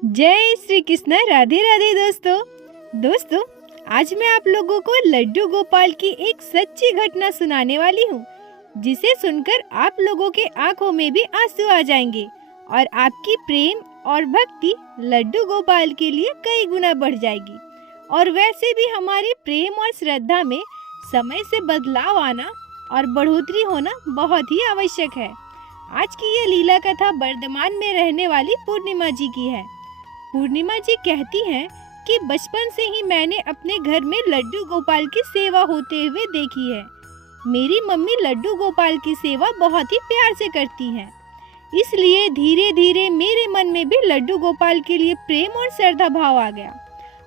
जय श्री कृष्ण। राधे राधे दोस्तों, आज मैं आप लोगों को लड्डू गोपाल की एक सच्ची घटना सुनाने वाली हूँ, जिसे सुनकर आप लोगों के आंखों में भी आंसू आ जाएंगे और आपकी प्रेम और भक्ति लड्डू गोपाल के लिए कई गुना बढ़ जाएगी। और वैसे भी हमारे प्रेम और श्रद्धा में समय से बदलाव आना और बढ़ोतरी होना बहुत ही आवश्यक है। आज की ये लीला कथा वर्धमान में रहने वाली पूर्णिमा जी की है। पूर्णिमा जी कहती हैं कि बचपन से ही मैंने अपने घर में लड्डू गोपाल की सेवा होते हुए देखी है। मेरी मम्मी लड्डू गोपाल की सेवा बहुत ही प्यार से करती हैं। इसलिए धीरे धीरे मेरे मन में भी लड्डू गोपाल के लिए प्रेम और श्रद्धा भाव आ गया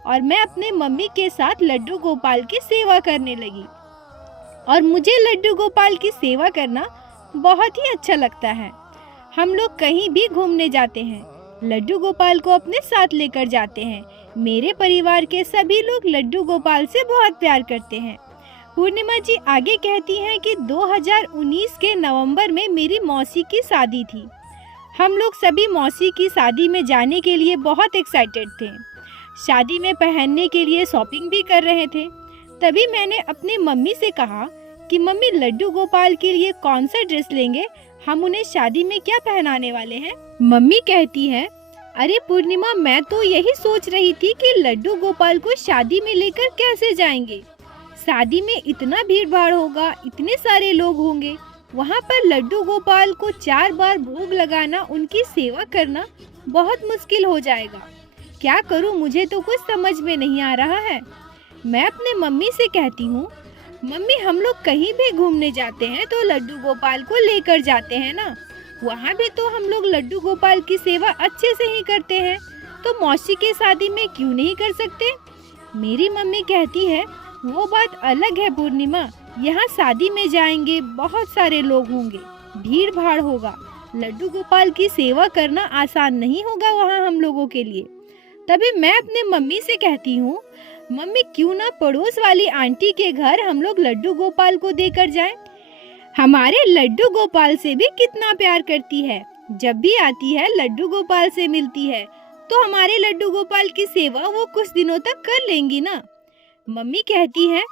और मैं अपने मम्मी के साथ लड्डू गोपाल की सेवा करने लगी। और मुझे लड्डू गोपाल की सेवा करना बहुत ही अच्छा लगता है। हम लोग कहीं भी घूमने जाते हैं, लड्डू गोपाल को अपने साथ लेकर जाते हैं। मेरे परिवार के सभी लोग लड्डू गोपाल से बहुत प्यार करते हैं। पूर्णिमा जी आगे कहती हैं कि 2019 के नवंबर में मेरी मौसी की शादी थी। हम लोग सभी मौसी की शादी में जाने के लिए बहुत एक्साइटेड थे। शादी में पहनने के लिए शॉपिंग भी कर रहे थे। तभी मैंने अपनी मम्मी से कहा कि मम्मी, लड्डू गोपाल के लिए कौन सा ड्रेस लेंगे, हम उन्हें शादी में क्या पहनाने वाले हैं। मम्मी कहती है, अरे पूर्णिमा, मैं तो यही सोच रही थी कि लड्डू गोपाल को शादी में लेकर कैसे जाएंगे। शादी में इतना भीड़ भाड़ होगा, इतने सारे लोग होंगे, वहाँ पर लड्डू गोपाल को 4 बार भोग लगाना, उनकी सेवा करना बहुत मुश्किल हो जाएगा। क्या करूँ, मुझे तो कुछ समझ में नहीं आ रहा है। मैं अपने मम्मी से कहती हूँ, मम्मी, हम लोग कहीं भी घूमने जाते हैं तो लड्डू गोपाल को लेकर जाते हैं ना, वहाँ भी तो हम लोग लड्डू गोपाल की सेवा अच्छे से ही करते हैं, तो मौसी के शादी में क्यों नहीं कर सकते। मेरी मम्मी कहती है, वो बात अलग है पूर्णिमा, यहाँ शादी में जाएंगे, बहुत सारे लोग होंगे, भीड़ भाड़ होगा, लड्डू गोपाल की सेवा करना आसान नहीं होगा वहाँ हम लोगों के लिए। तभी मैं अपने मम्मी से कहती हूँ, मम्मी, क्यों ना पड़ोस वाली आंटी के घर हम लोग लड्डू गोपाल को देकर जाएं। हमारे लड्डू गोपाल से भी कितना प्यार करती है, जब भी आती है लड्डू गोपाल से मिलती है, तो हमारे लड्डू गोपाल की सेवा वो कुछ दिनों तक कर लेंगी ना। मम्मी कहती है,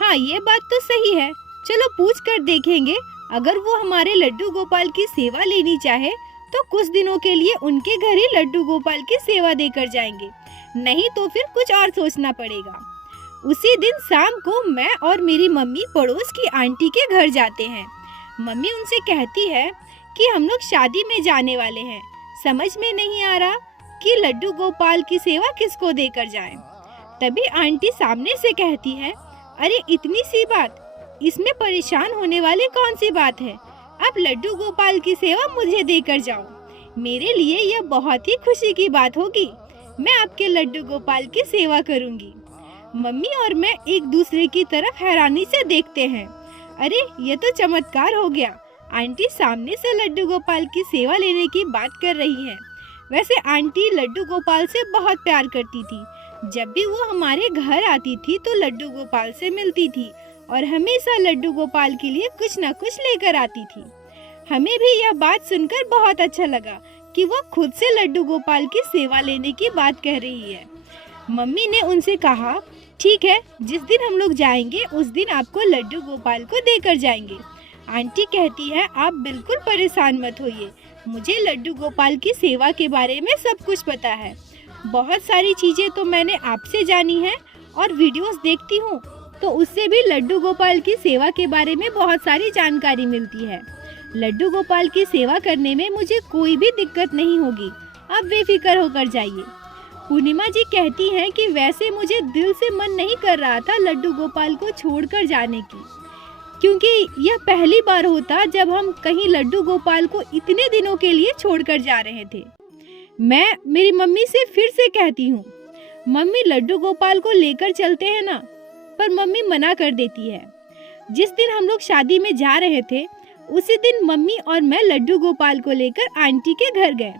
हाँ, ये बात तो सही है, चलो पूछ कर देखेंगे। अगर वो हमारे लड्डू गोपाल की सेवा लेनी चाहे तो कुछ दिनों के लिए उनके घर ही लड्डू गोपाल की सेवा देकर जाएंगे, नहीं तो फिर कुछ और सोचना पड़ेगा। उसी दिन शाम को मैं और मेरी मम्मी पड़ोस की आंटी के घर जाते हैं। मम्मी उनसे कहती है कि हम लोग शादी में जाने वाले हैं, समझ में नहीं आ रहा कि लड्डू गोपाल की सेवा किसको देकर जाएं। तभी आंटी सामने से कहती है, अरे इतनी सी बात, इसमें परेशान होने वाली कौन सी बात है, अब लड्डू गोपाल की सेवा मुझे देकर जाओ। मेरे लिए यह बहुत ही खुशी की बात होगी, मैं आपके लड्डू गोपाल की सेवा करूंगी। मम्मी और मैं एक दूसरे की तरफ हैरानी से देखते हैं। अरे ये तो चमत्कार हो गया, आंटी सामने से लड्डू गोपाल की सेवा लेने की बात कर रही है। वैसे आंटी लड्डू गोपाल से बहुत प्यार करती थी। जब भी वो हमारे घर आती थी तो लड्डू गोपाल से मिलती थी और हमेशा लड्डू गोपाल के लिए कुछ न कुछ लेकर आती थी। हमें भी यह बात सुनकर बहुत अच्छा लगा कि वो खुद से लड्डू गोपाल की सेवा लेने की बात कह रही है। मम्मी ने उनसे कहा, ठीक है, जिस दिन हम लोग जाएंगे उस दिन आपको लड्डू गोपाल को देकर जाएंगे। आंटी कहती है, आप बिल्कुल परेशान मत होइए, मुझे लड्डू गोपाल की सेवा के बारे में सब कुछ पता है। बहुत सारी चीज़ें तो मैंने आपसे जानी है और वीडियोस देखती हूँ, तो उससे भी लड्डू गोपाल की सेवा के बारे में बहुत सारी जानकारी मिलती है। लड्डू गोपाल की सेवा करने में मुझे कोई भी दिक्कत नहीं होगी, आप बेफिक्र होकर जाइए। पूर्णिमा जी कहती हैं कि वैसे मुझे दिल से मन नहीं कर रहा था लड्डू गोपाल को छोड़कर जाने की, क्योंकि यह पहली बार होता जब हम कहीं लड्डू गोपाल को इतने दिनों के लिए छोड़कर जा रहे थे। मैं मेरी मम्मी से फिर से कहती हूँ, मम्मी, लड्डू गोपाल को लेकर चलते हैं ना, पर मम्मी मना कर देती है। जिस दिन हम लोग शादी में जा रहे थे उसी दिन मम्मी और मैं लड्डू गोपाल को लेकर आंटी के घर गए।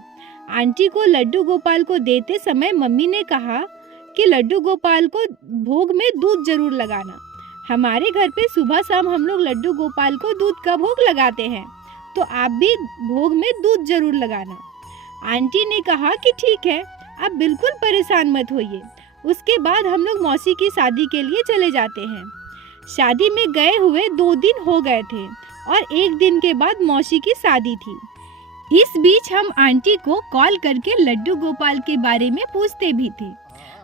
आंटी को लड्डू गोपाल को देते समय मम्मी ने कहा कि लड्डू गोपाल को भोग में दूध जरूर लगाना। हमारे घर पे सुबह शाम हम लोग लड्डू गोपाल को दूध का भोग लगाते हैं, तो आप भी भोग में दूध जरूर लगाना। आंटी ने कहा कि ठीक है, आप बिल्कुल परेशान मत होइए। उसके बाद हम लोग मौसी की शादी के लिए चले जाते हैं। शादी में गए हुए 2 दिन हो गए थे और 1 दिन के बाद मौसी की शादी थी। इस बीच हम आंटी को कॉल करके लड्डू गोपाल के बारे में पूछते भी थे।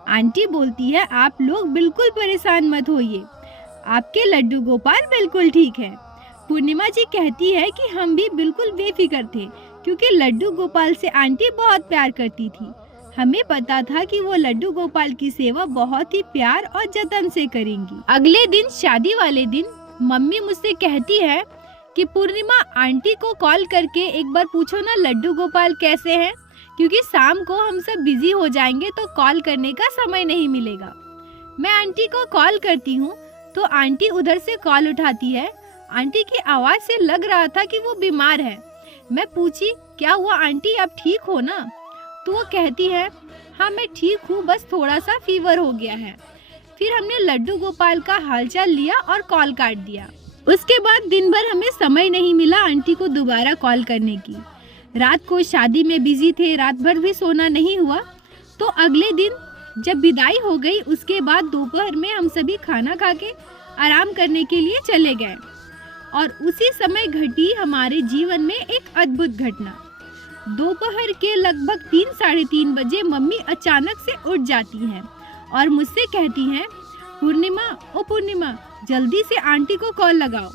आंटी बोलती है, आप लोग बिल्कुल परेशान मत होइए, आपके लड्डू गोपाल बिल्कुल ठीक है। पूर्णिमा जी कहती है कि हम भी बिल्कुल बेफिक्र थे, क्योंकि लड्डू गोपाल से आंटी बहुत प्यार करती थी। हमें पता था कि वो लड्डू गोपाल की सेवा बहुत ही प्यार और जतन से करेंगी। अगले दिन शादी वाले दिन मम्मी मुझसे कहती है कि पूर्णिमा, आंटी को कॉल करके एक बार पूछो ना लड्डू गोपाल कैसे हैं, क्योंकि शाम को हम सब बिजी हो जाएंगे तो कॉल करने का समय नहीं मिलेगा। मैं आंटी को कॉल करती हूँ तो आंटी उधर से कॉल उठाती है। आंटी की आवाज़ से लग रहा था कि वो बीमार है। मैं पूछी, क्या हुआ आंटी, आप ठीक हो ना? तो वो कहती है, हाँ मैं ठीक हूँ, बस थोड़ा सा फीवर हो गया है। फिर हमने लड्डू गोपाल का हालचाल लिया और कॉल काट दिया। उसके बाद दिन भर हमें समय नहीं मिला आंटी को दोबारा कॉल करने की। रात को शादी में बिजी थे, रात भर भी सोना नहीं हुआ। तो अगले दिन जब विदाई हो गई, उसके बाद दोपहर में हम सभी खाना खा के आराम करने के लिए चले गए और उसी समय घटी हमारे जीवन में एक अद्भुत घटना। दोपहर के लगभग 3 साढ़े 3 बजे मम्मी अचानक से उठ जाती हैं और मुझसे कहती हैं, पूर्णिमा, ओ पूर्णिमा, जल्दी से आंटी को कॉल लगाओ।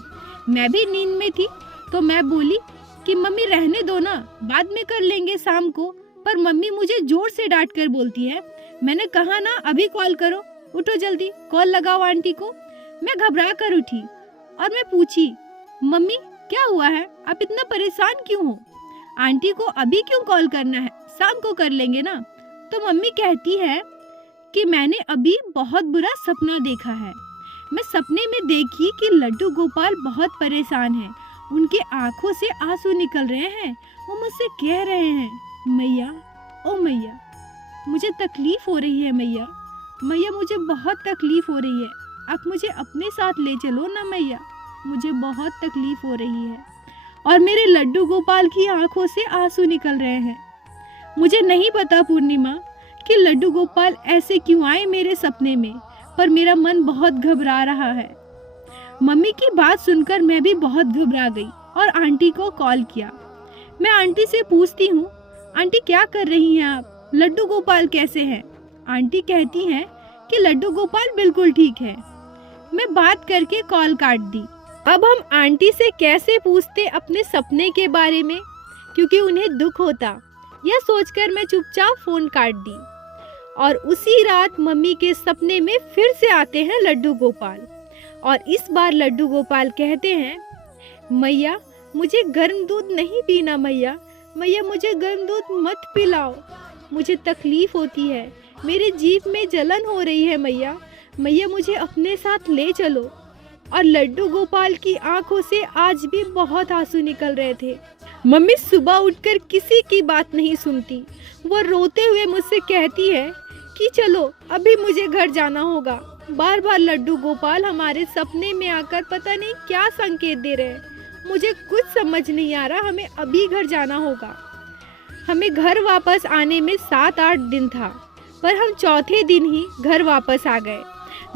मैं भी नींद में थी तो मैं बोली कि मम्मी रहने दो ना, बाद में कर लेंगे शाम को। पर मम्मी मुझे जोर से डांट कर बोलती है, मैंने कहा ना अभी कॉल करो, उठो जल्दी, कॉल लगाओ आंटी को। मैं घबरा कर उठी और मैं पूछी, मम्मी क्या हुआ है, आप इतना परेशान क्यों हो? आंटी को अभी क्यों कॉल करना है, शाम को कर लेंगे ना। तो मम्मी कहती है कि मैंने अभी बहुत बुरा सपना देखा है। मैं सपने में देखी कि लड्डू गोपाल बहुत परेशान हैं, उनके आंखों से आंसू निकल रहे हैं। वो मुझसे कह रहे हैं, मैया, ओ मैया, मुझे तकलीफ हो रही है मैया, मैया मुझे बहुत तकलीफ हो रही है, आप मुझे अपने साथ ले चलो ना मैया, मुझे बहुत तकलीफ हो रही है। और मेरे लड्डू गोपाल की आंखों से आंसू निकल रहे हैं। मुझे नहीं पता पूर्णिमा कि लड्डू गोपाल ऐसे क्यों आए मेरे सपने में, पर मेरा मन बहुत घबरा रहा है। मम्मी की बात सुनकर मैं भी बहुत घबरा गई और आंटी को कॉल किया। मैं आंटी से पूछती हूँ, आंटी क्या कर रही हैं आप, लड्डू गोपाल कैसे हैं? आंटी कहती हैं कि लड्डू गोपाल बिल्कुल ठीक है। मैं बात करके कॉल काट दी। अब हम आंटी से कैसे पूछते अपने सपने के बारे में, क्योंकि उन्हें दुख होता, यह सोचकर मैं चुपचाप फोन काट दी। और उसी रात मम्मी के सपने में फिर से आते हैं लड्डू गोपाल और इस बार लड्डू गोपाल कहते हैं, मैया मुझे गर्म दूध नहीं पीना मैया, मैया मुझे गर्म दूध मत पिलाओ, मुझे तकलीफ होती है, मेरे जीभ में जलन हो रही है मैया, मैया मुझे अपने साथ ले चलो। और लड्डू गोपाल की आंखों से आज भी बहुत आंसू निकल रहे थे। मम्मी सुबह उठकर किसी की बात नहीं सुनती, वो रोते हुए मुझसे कहती है कि चलो अभी मुझे घर जाना होगा। बार बार लड्डू गोपाल हमारे सपने में आकर पता नहीं क्या संकेत दे रहे हैं, मुझे कुछ समझ नहीं आ रहा, हमें अभी घर जाना होगा। हमें घर वापस आने में 7-8 दिन था, पर हम चौथे दिन ही घर वापस आ गए।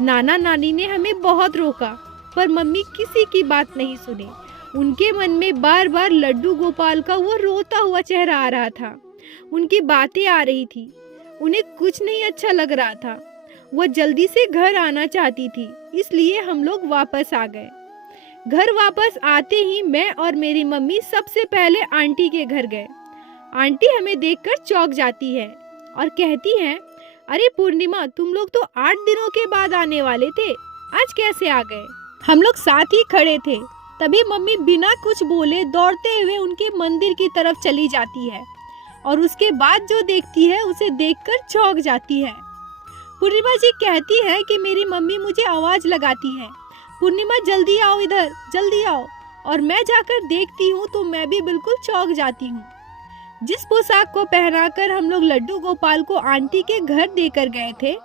नाना नानी ने हमें बहुत रोका, पर मम्मी किसी की बात नहीं सुनी। उनके मन में बार बार लड्डू गोपाल का वो रोता हुआ चेहरा आ रहा था, उनकी बातें आ रही थी, उन्हें कुछ नहीं अच्छा लग रहा था। वो जल्दी से घर आना चाहती थी, इसलिए हम लोग वापस आ गए। घर वापस आते ही मैं और मेरी मम्मी सबसे पहले आंटी के घर गए। आंटी हमें देखकर चौंक जाती है और कहती हैं, अरे पूर्णिमा, तुम लोग तो 8 दिनों के बाद आने वाले थे, आज कैसे आ गए? हम लोग साथ ही खड़े थे, तभी मम्मी बिना कुछ बोले दौड़ते हुए उनके मंदिर की तरफ चली जाती है और उसके बाद जो देखती है उसे देखकर चौंक जाती है। पूर्णिमा जी कहती है कि मेरी मम्मी मुझे आवाज लगाती है, पूर्णिमा जल्दी आओ इधर, जल्दी आओ। और मैं जाकर देखती हूँ तो मैं भी बिल्कुल चौंक जाती हूँ। जिस पोशाक को पहनाकर हम लोग लड्डू गोपाल को आंटी के घर देकर गए थे,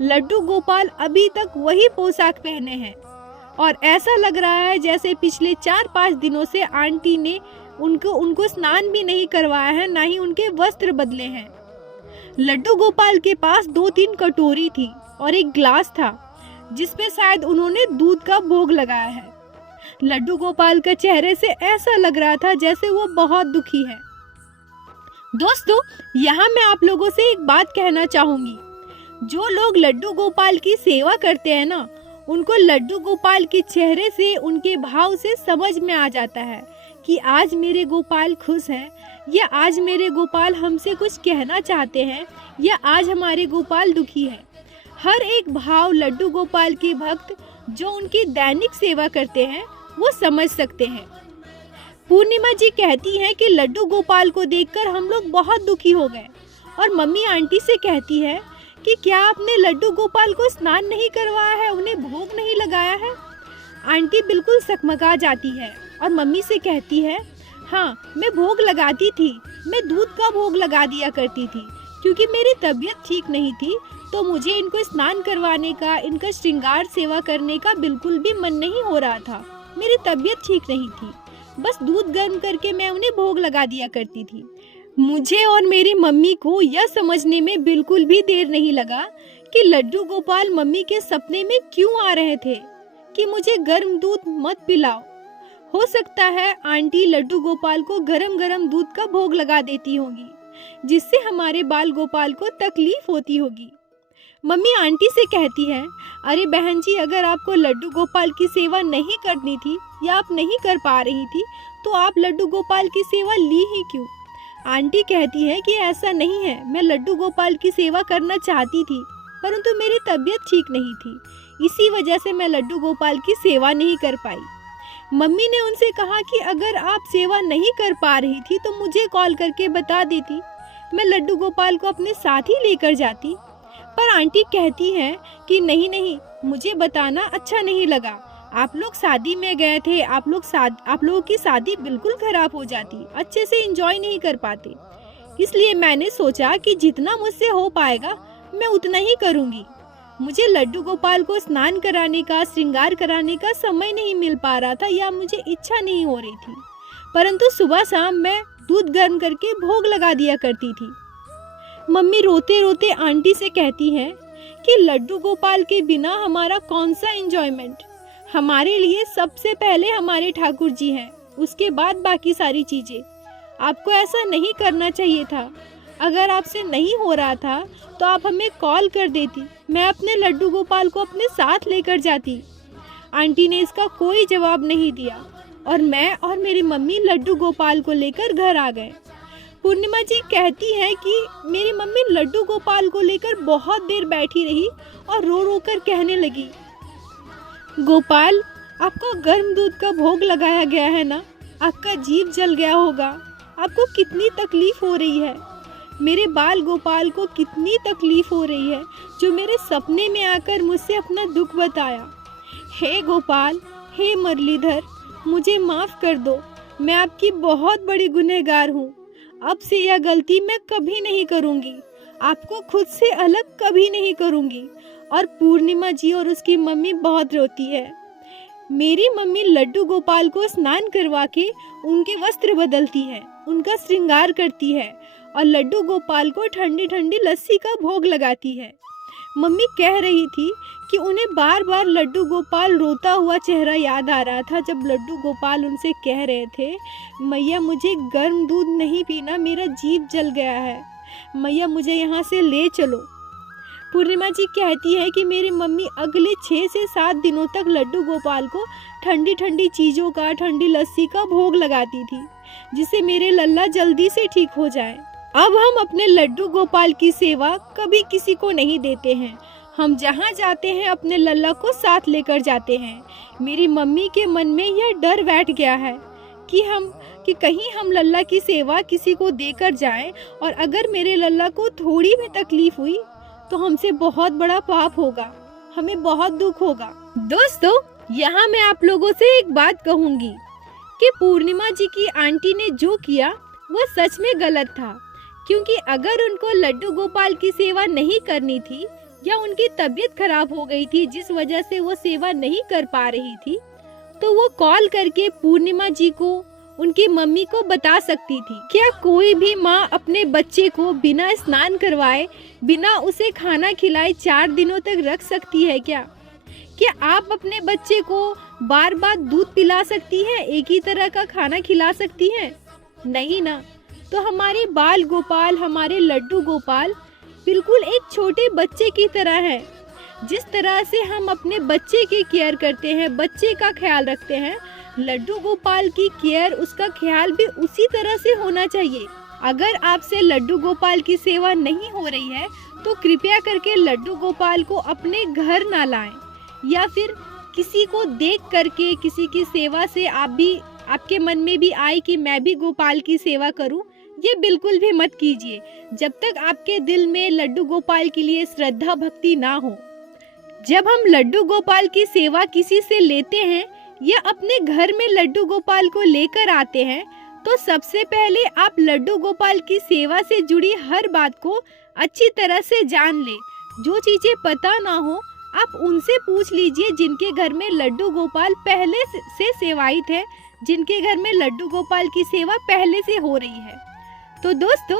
लड्डू गोपाल अभी तक वही पोशाक पहने हैं और ऐसा लग रहा है जैसे पिछले 4-5 दिनों से आंटी ने उनको स्नान भी नहीं करवाया है, ना ही उनके वस्त्र बदले हैं। लड्डू गोपाल के पास 2-3 कटोरी थी और एक ग्लास था जिसपे शायद उन्होंने दूध का भोग लगाया है। लड्डू गोपाल के चेहरे से ऐसा लग रहा था जैसे वो बहुत दुखी है। दोस्तों, यहाँ मैं आप लोगों से एक बात कहना चाहूंगी। जो लोग लड्डू गोपाल की सेवा करते हैं ना, उनको लड्डू गोपाल के चेहरे से, उनके भाव से समझ में आ जाता है कि आज मेरे गोपाल खुश हैं, या आज मेरे गोपाल हमसे कुछ कहना चाहते हैं, या आज हमारे गोपाल दुखी है। हर एक भाव लड्डू गोपाल के भक्त जो उनकी दैनिक सेवा करते हैं वो समझ सकते हैं। पूर्णिमा जी कहती हैं कि लड्डू गोपाल को देखकर हम लोग बहुत दुखी हो गए और मम्मी आंटी से कहती है कि क्या आपने लड्डू गोपाल को स्नान नहीं करवाया है, उन्हें भोग नहीं लगाया है। आंटी बिल्कुल सकमका जाती है और मम्मी से कहती है, हाँ मैं भोग लगाती थी, मैं दूध का भोग लगा दिया करती थी, क्योंकि मेरी तबीयत ठीक नहीं थी तो मुझे इनको स्नान करवाने का, इनका श्रृंगार सेवा करने का बिल्कुल भी मन नहीं हो रहा था। मेरी तबीयत ठीक नहीं थी, बस दूध गर्म करके मैं उन्हें भोग लगा दिया करती थी। मुझे और मेरी मम्मी को यह समझने में बिल्कुल भी देर नहीं लगा कि लड्डू गोपाल मम्मी के सपने में क्यों आ रहे थे कि मुझे गर्म दूध मत पिलाओ। हो सकता है आंटी लड्डू गोपाल को गरम गरम दूध का भोग लगा देती होगी, जिससे हमारे बाल गोपाल को तकलीफ होती होगी। मम्मी आंटी से कहती है, अरे बहन जी, अगर आपको लड्डू गोपाल की सेवा नहीं करनी थी या आप नहीं कर पा रही थी तो आप लड्डू गोपाल की सेवा ली ही क्यों। आंटी कहती है कि ऐसा नहीं है, मैं लड्डू गोपाल की सेवा करना चाहती थी, परंतु मेरी तबीयत ठीक नहीं थी, इसी वजह से मैं लड्डू गोपाल की सेवा नहीं कर पाई। मम्मी ने उनसे कहा कि अगर आप सेवा नहीं कर पा रही थी तो मुझे कॉल करके बता देती, मैं लड्डू गोपाल को अपने साथ ही लेकर जाती। पर आंटी कहती हैं कि नहीं नहीं, मुझे बताना अच्छा नहीं लगा, आप लोग शादी में गए थे, आप लोगों की शादी बिल्कुल खराब हो जाती, अच्छे से एंजॉय नहीं कर पाते, इसलिए मैंने सोचा कि जितना मुझसे हो पाएगा मैं उतना ही करूँगी। मुझे लड्डू गोपाल को स्नान कराने का, श्रृंगार कराने का समय नहीं मिल पा रहा था या मुझे इच्छा नहीं हो रही थी, परंतु सुबह शाम मैं दूध गर्म करके भोग लगा दिया करती थी। मम्मी रोते रोते आंटी से कहती हैं कि लड्डू गोपाल के बिना हमारा कौन सा एंजॉयमेंट, हमारे लिए सबसे पहले हमारे ठाकुर जी हैं, उसके बाद बाकी सारी चीज़ें। आपको ऐसा नहीं करना चाहिए था, अगर आपसे नहीं हो रहा था तो आप हमें कॉल कर देती, मैं अपने लड्डू गोपाल को अपने साथ लेकर जाती। आंटी ने इसका कोई जवाब नहीं दिया और मैं और मेरी मम्मी लड्डू गोपाल को लेकर घर आ गए। पूर्णिमा जी कहती है कि मेरी मम्मी लड्डू गोपाल को लेकर बहुत देर बैठी रही और रो रो कर कहने लगी, गोपाल, आपको गर्म दूध का भोग लगाया गया है ना, आपका जीभ जल गया होगा, आपको कितनी तकलीफ हो रही है, मेरे बाल गोपाल को कितनी तकलीफ हो रही है जो मेरे सपने में आकर मुझसे अपना दुख बताया। हे गोपाल, हे मुरलीधर, मुझे माफ़ कर दो, मैं आपकी बहुत बड़ी गुनहगार हूँ, अब से यह गलती मैं कभी नहीं करूँगी, आपको खुद से अलग कभी नहीं करूँगी। और पूर्णिमा जी और उसकी मम्मी बहुत रोती है। मेरी मम्मी लड्डू गोपाल को स्नान करवा के उनके वस्त्र बदलती है, उनका श्रृंगार करती है और लड्डू गोपाल को ठंडी ठंडी लस्सी का भोग लगाती है। मम्मी कह रही थी कि उन्हें बार बार लड्डू गोपाल रोता हुआ चेहरा याद आ रहा था, जब लड्डू गोपाल उनसे कह रहे थे, मैया मुझे गर्म दूध नहीं पीना, मेरा जीभ जल गया है, मैया मुझे यहाँ से ले चलो। पूर्णिमा जी कहती है कि मेरी मम्मी अगले 6 से 7 दिनों तक लड्डू गोपाल को ठंडी ठंडी चीज़ों का, ठंडी लस्सी का भोग लगाती थी, जिससे मेरे लल्ला जल्दी से ठीक हो जाए। अब हम अपने लड्डू गोपाल की सेवा कभी किसी को नहीं देते हैं, हम जहाँ जाते हैं अपने लल्ला को साथ लेकर जाते हैं। मेरी मम्मी के मन में यह डर बैठ गया है कि कहीं हम लल्ला की सेवा किसी को देकर जाएं और अगर मेरे लल्ला को थोड़ी भी तकलीफ हुई तो हमसे बहुत बड़ा पाप होगा, हमें बहुत दुख होगा। दोस्तों, यहाँ मैं आप लोगों से एक बात कहूँगी कि पूर्णिमा जी की आंटी ने जो किया वो सच में गलत था, क्योंकि अगर उनको लड्डू गोपाल की सेवा नहीं करनी थी या उनकी तबीयत खराब हो गई थी जिस वजह से वो सेवा नहीं कर पा रही थी, तो वो कॉल करके पूर्णिमा जी को, उनकी मम्मी को बता सकती थी। क्या कोई भी माँ अपने बच्चे को बिना स्नान करवाए, बिना उसे खाना खिलाए 4 दिनों तक रख सकती है क्या? क्या आप अपने बच्चे को बार बार दूध पिला सकती हैं, एक ही तरह का खाना खिला सकती हैं? नहीं ना। तो हमारे बाल गोपाल, हमारे लड्डू गोपाल बिल्कुल एक छोटे बच्चे की तरह है। जिस तरह से हम अपने बच्चे की केयर करते हैं, बच्चे का ख्याल रखते हैं, लड्डू गोपाल की केयर, उसका ख्याल भी उसी तरह से होना चाहिए। अगर आपसे लड्डू गोपाल की सेवा नहीं हो रही है तो कृपया करके लड्डू गोपाल को अपने घर ना लाएं, या फिर किसी को देख करके किसी की सेवा से आपके मन में भी आए कि मैं भी गोपाल की सेवा करूं, ये बिल्कुल भी मत कीजिए जब तक आपके दिल में लड्डू गोपाल के लिए श्रद्धा भक्ति ना हो। जब हम लड्डू गोपाल की सेवा किसी से लेते हैं या अपने घर में लड्डू गोपाल को लेकर आते हैं, तो सबसे पहले आप लड्डू गोपाल की सेवा से जुड़ी हर बात को अच्छी तरह से जान ले। जो चीजें पता ना हो आप उनसे पूछ लीजिए, जिनके घर में लड्डू गोपाल पहले से सेवायित है, जिनके घर में लड्डू गोपाल की सेवा पहले से हो रही है। तो दोस्तों,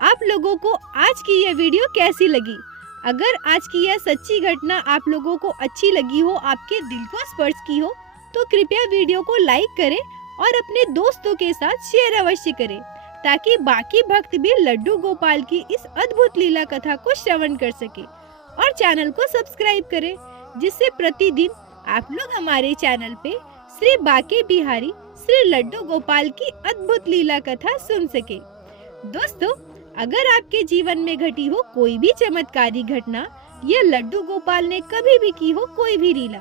आप लोगों को आज की यह वीडियो कैसी लगी? अगर आज की यह सच्ची घटना आप लोगों को अच्छी लगी हो, आपके दिल को स्पर्श की हो, तो कृपया वीडियो को लाइक करें और अपने दोस्तों के साथ शेयर अवश्य करें, ताकि बाकी भक्त भी लड्डू गोपाल की इस अद्भुत लीला कथा को श्रवण कर सके। और चैनल को सब्सक्राइब करें, जिससे प्रतिदिन आप लोग हमारे चैनल पे श्री बाके बिहारी श्री लड्डू गोपाल की अद्भुत लीला कथा सुन सके। दोस्तों, अगर आपके जीवन में घटी हो कोई भी चमत्कारी घटना या लड्डू गोपाल ने कभी भी की हो कोई भी लीला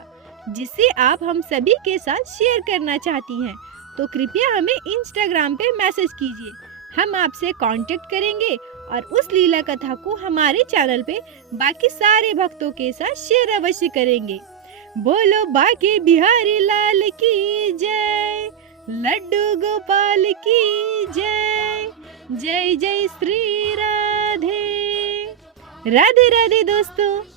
जिसे आप हम सभी के साथ शेयर करना चाहती हैं, तो कृपया हमें इंस्टाग्राम पे मैसेज कीजिए। हम आपसे कांटेक्ट करेंगे और उस लीला कथा को हमारे चैनल पे बाकी सारे भक्तों के साथ शेयर अवश्य करेंगे। बोलो बाके बिहारी लाल की जय, लड्डू गोपाल की जय। जय जय श्री राधे। राधे राधे दोस्तों।